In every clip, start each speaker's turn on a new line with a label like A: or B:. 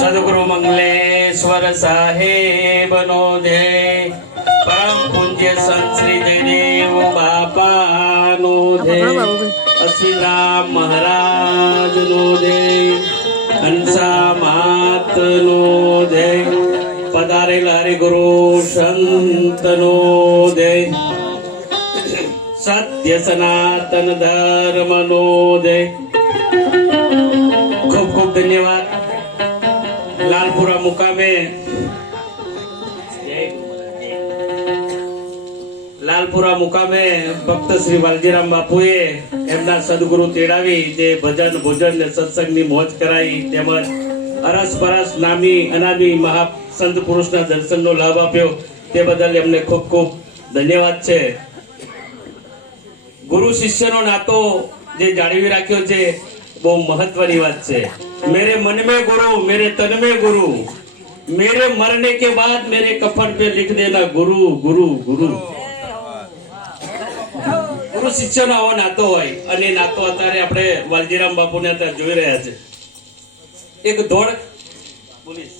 A: સદગુરુ મંગલેશ્વર સાહેબનો જય. પરમ પૂજ્ય સંત શ્રી જયદેવ બાપાનો જય. અશ્વિરામ મહારાજનો જય. હંસા માતનો જય. પધારેલા હરિગુરુ સંતનો જય. સત્ય સનાતન ધર્મનો ધ્યેય આવે લાલપુરા મુકામે ભક્ત શ્રી વાલજીરામ બાપુએ એમના સદગુરુ તેડાવી જે ભજન, ભોજન ને સત્સંગની મોજ કરાઈ તેમજ અરસ પરસ નામી અનામી મહા પુરુષના દર્શનનો લાભ આપ્યો. તે બદલ એમને ખૂબ ખૂબ ધન્યવાદ છે. ગુરુ શિષ્યનો નાતો જે જાળવી રાખ્યો છે, બહુ મહત્વની વાત છે. મેરે મનમે ગુરુ, મેરે તનમે ગુરુ मेरे मरने के बाद मेरे कफन पे लिख देना गुरु गुरु गुरु ગુરુ શિષ્યનો આવો નાતો હોય અને એ નાતો અત્યારે આપણે વાલજીરામ બાપુને અત્યારે જોઈ રહ્યા છે એક દોડ બોલીશ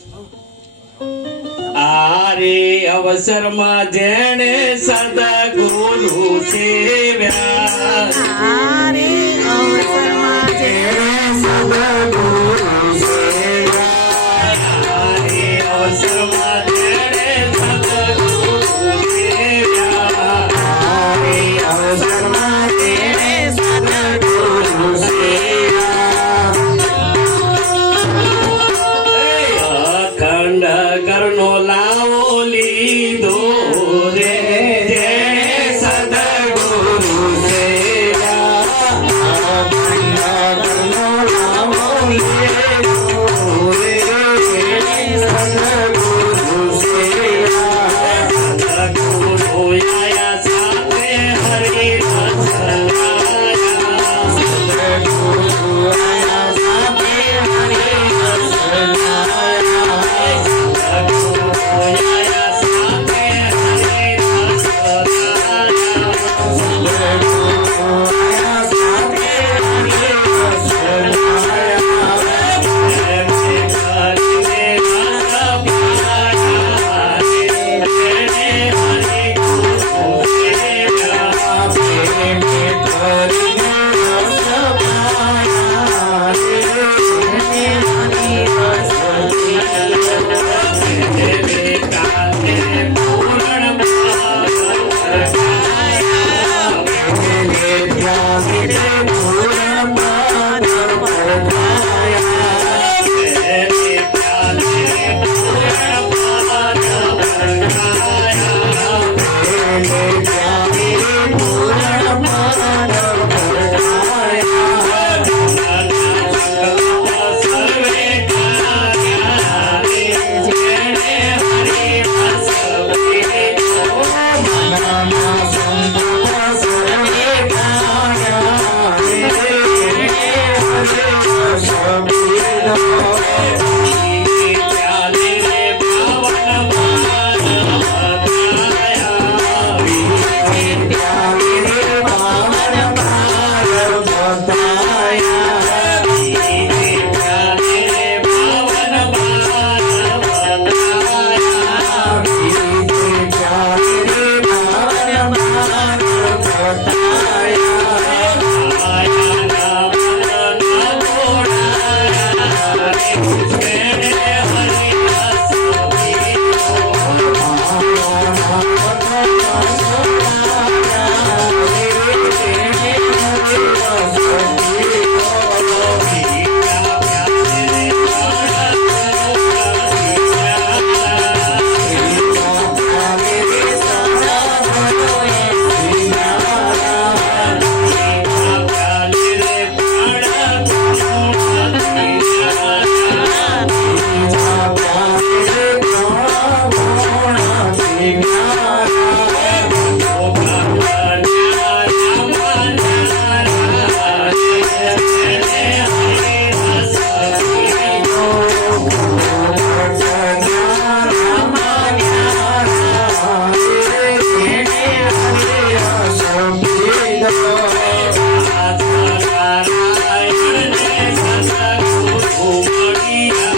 A: આરે અવસરમાં જેણે સદા ગુરુ સેવ્યા
B: આરે અવસરમાં જેણે
A: આરે
B: સદગુરુ
A: Yeah. Oh, Maria,